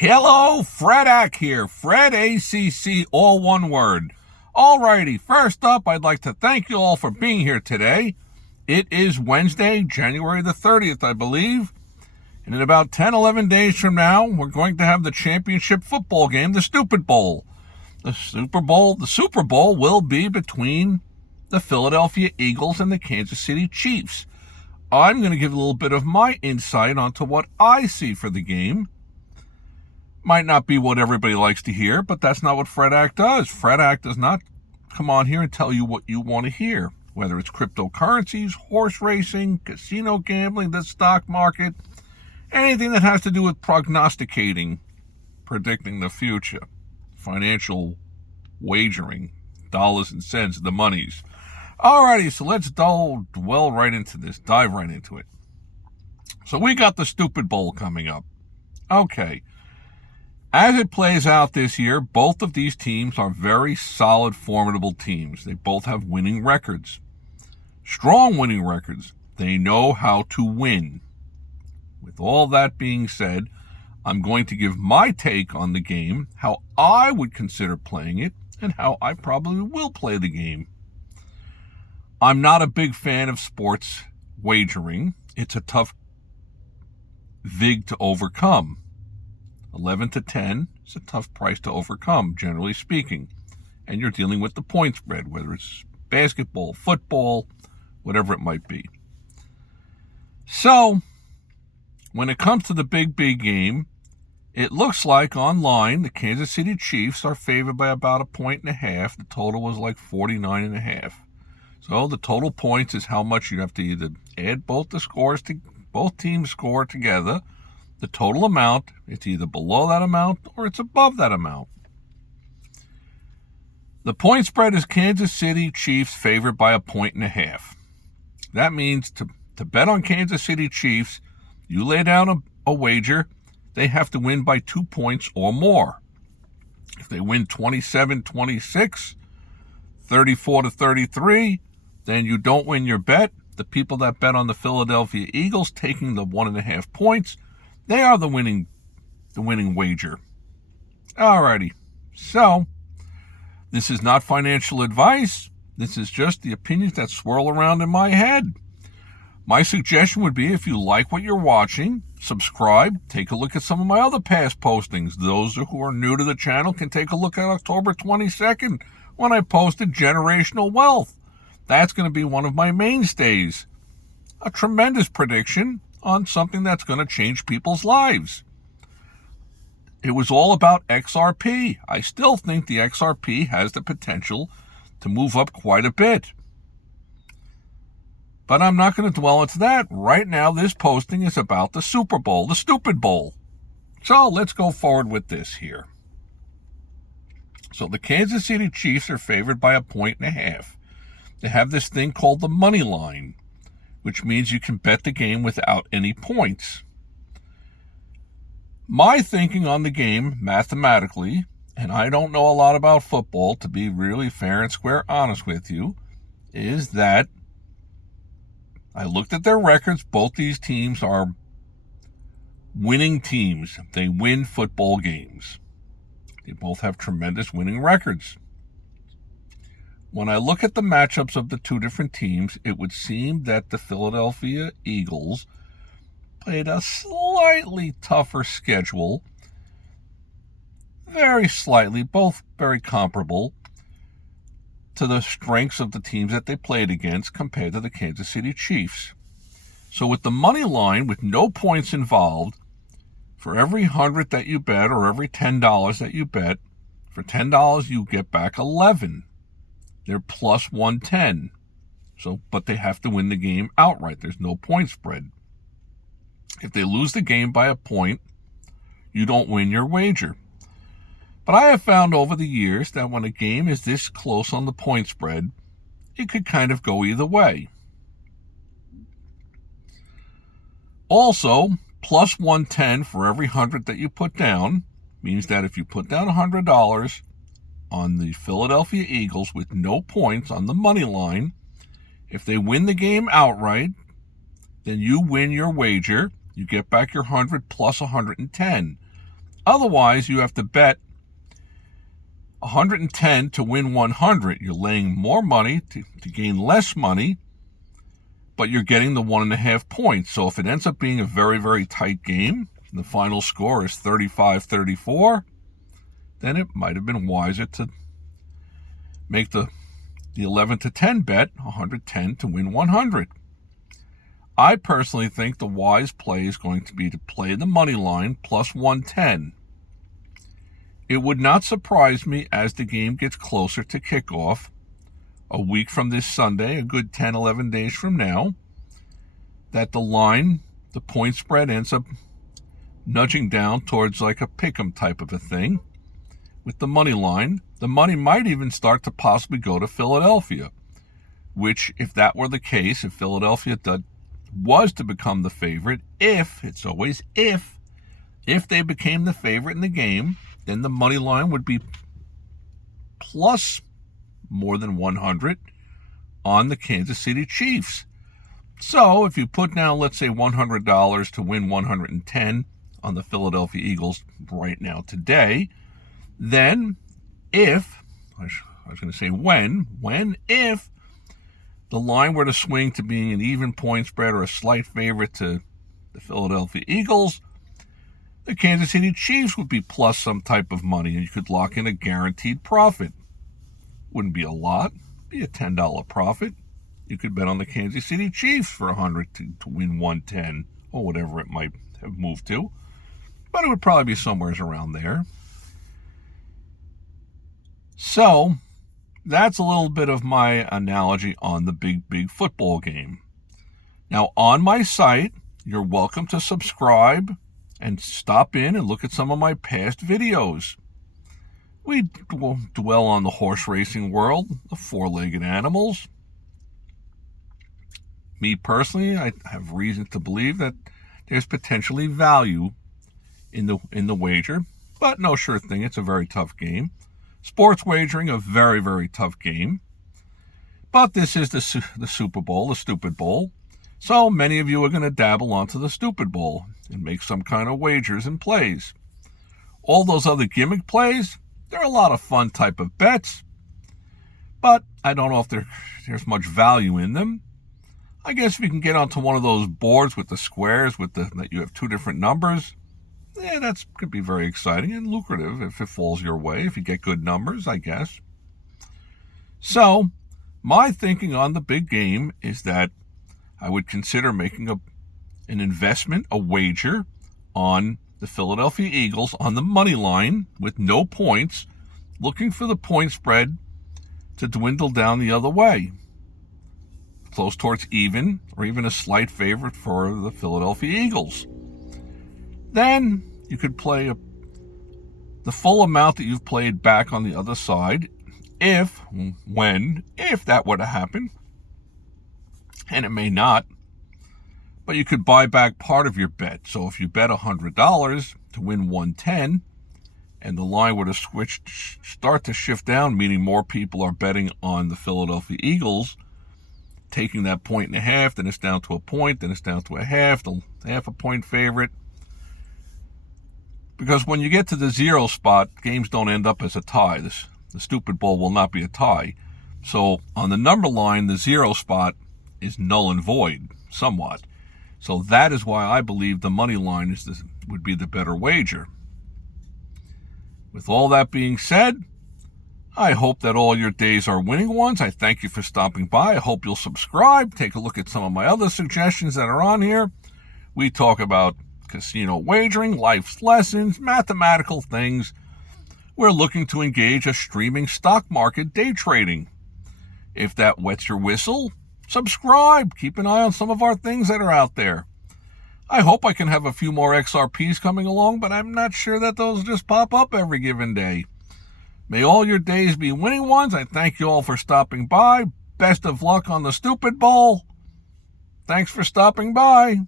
Hello, Fredak here. Fred ACC, all one word. Alrighty, first up, I'd like to thank you all for being here today. It is Wednesday, January the 30th, I believe. And in about 10, 11 days from now, we're going to have the championship football game, the Stupid Bowl. The Super Bowl will be between the Philadelphia Eagles and the Kansas City Chiefs. I'm going to give a little bit of my insight onto what I see for the game. Might not be what everybody likes to hear, but that's not what Fredak does. Fredak does not come on here and tell you what you want to hear, whether it's cryptocurrencies, horse racing, casino gambling, the stock market, anything that has to do with prognosticating, predicting the future, financial wagering, dollars and cents, the monies. Alrighty, so let's dive right into it. So we got the Stupid Bowl coming up. Okay. As it plays out this year, both of these teams are very solid, formidable teams. They both have winning records. Strong winning records. They know how to win. With all that being said, I'm going to give my take on the game, how I would consider playing it, and how I probably will play the game. I'm not a big fan of sports wagering. It's a tough vig to overcome. 11 to 10 is a tough price to overcome, generally speaking. And you're dealing with the point spread, whether it's basketball, football, whatever it might be. So, when it comes to the big game, it looks like online the Kansas City Chiefs are favored by about 1.5. The total was like 49.5. So the total points is how much you have to either add both teams score together. The total amount, it's either below that amount or it's above that amount. The point spread is Kansas City Chiefs favored by 1.5. That means to bet on Kansas City Chiefs, you lay down a wager, they have to win by 2 points or more. If they win 27-26, 34-33, then you don't win your bet. The people that bet on the Philadelphia Eagles taking the 1.5 points, they are the winning wager. Alrighty. So, this is not financial advice. This is just the opinions that swirl around in my head. My suggestion would be, if you like what you're watching, subscribe, take a look at some of my other past postings. Those who are new to the channel can take a look at October 22nd when I posted Generational Wealth. That's going to be one of my mainstays. A tremendous prediction on something that's going to change people's lives. It was all about XRP. I still think the XRP has the potential to move up quite a bit. But I'm not going to dwell into that. Right now, this posting is about the Super Bowl, the Stupid Bowl. So let's go forward with this here. So the Kansas City Chiefs are favored by 1.5. They have this thing called the money line, which means you can bet the game without any points. My thinking on the game, mathematically, and I don't know a lot about football, to be really fair and square honest with you, is that I looked at their records. Both these teams are winning teams. They win football games. They both have tremendous winning records. When I look at the matchups of the two different teams, it would seem that the Philadelphia Eagles played a slightly tougher schedule. Very slightly, both very comparable to the strengths of the teams that they played against compared to the Kansas City Chiefs. So with the money line, with no points involved, for every 100 that you bet or every $10 that you bet, for $10 you get back 11. They're plus 110. So, but they have to win the game outright. There's no point spread. If they lose the game by a point, you don't win your wager. But I have found over the years that when a game is this close on the point spread, it could kind of go either way. Also, plus 110 for every 100 that you put down means that if you put down $100 on the Philadelphia Eagles with no points on the money line, if they win the game outright, then you win your wager. You get back your 100 plus 110. Otherwise, you have to bet 110 to win 100. You're laying more money to gain less money, but you're getting the 1.5 points. So if it ends up being a very, very tight game, and the final score is 35-34, then it might have been wiser to make the 11 to 10 bet 110 to win 100. I personally think the wise play is going to be to play the money line plus 110. It would not surprise me as the game gets closer to kickoff, a week from this Sunday, a good 10, 11 days from now, that the line, the point spread ends up nudging down towards like a pick'em type of a thing with the money line. The money might even start to possibly go to Philadelphia, which if that were the case, if Philadelphia was to become the favorite, it's always if they became the favorite in the game, then the money line would be plus more than 100 on the Kansas City Chiefs. So if you put down, let's say, $100 to win 110 on the Philadelphia Eagles right now today, then if the line were to swing to being an even point spread or a slight favorite to the Philadelphia Eagles, the Kansas City Chiefs would be plus some type of money, and you could lock in a guaranteed profit. Wouldn't be a lot, be a $10 profit. You could bet on the Kansas City Chiefs for 100 to win 110, or whatever it might have moved to. But it would probably be somewhere around there. So, that's a little bit of my analogy on the big football game. Now, on my site, you're welcome to subscribe and stop in and look at some of my past videos. We dwell on the horse racing world, the four-legged animals. Me personally, I have reason to believe that there's potentially value in the wager, but no sure thing. It's a very tough game. Sports wagering, a very, very tough game. But this is the Super Bowl, the Stupid Bowl. So many of you are going to dabble onto the Stupid Bowl and make some kind of wagers and plays. All those other gimmick plays, they're a lot of fun type of bets, but I don't know if there's much value in them. I guess if you can get onto one of those boards with the squares that you have two different numbers, that could be very exciting and lucrative if it falls your way, if you get good numbers, I guess. So, my thinking on the big game is that I would consider making an investment, a wager, on the Philadelphia Eagles on the money line with no points, looking for the point spread to dwindle down the other way, close towards even, or even a slight favorite for the Philadelphia Eagles. Then you could play the full amount that you've played back on the other side, if that were to happen, and it may not, but you could buy back part of your bet. So if you bet $100 to win 110, and the line were to start to shift down, meaning more people are betting on the Philadelphia Eagles, taking that 1.5, then it's down to a point, then it's down to a half a point favorite. Because when you get to the 0 spot, games don't end up as a tie. The Stupid Bowl will not be a tie. So on the number line, the 0 spot is null and void, somewhat. So that is why I believe the money line would be the better wager. With all that being said, I hope that all your days are winning ones. I thank you for stopping by. I hope you'll subscribe. Take a look at some of my other suggestions that are on here. We talk about casino wagering, life's lessons, mathematical things. We're looking to engage a streaming stock market day trading. If that wets your whistle, subscribe. Keep an eye on some of our things that are out there. I hope I can have a few more XRPs coming along, but I'm not sure that those just pop up every given day. May all your days be winning ones. I thank you all for stopping by. Best of luck on the Stupid Bowl. Thanks for stopping by.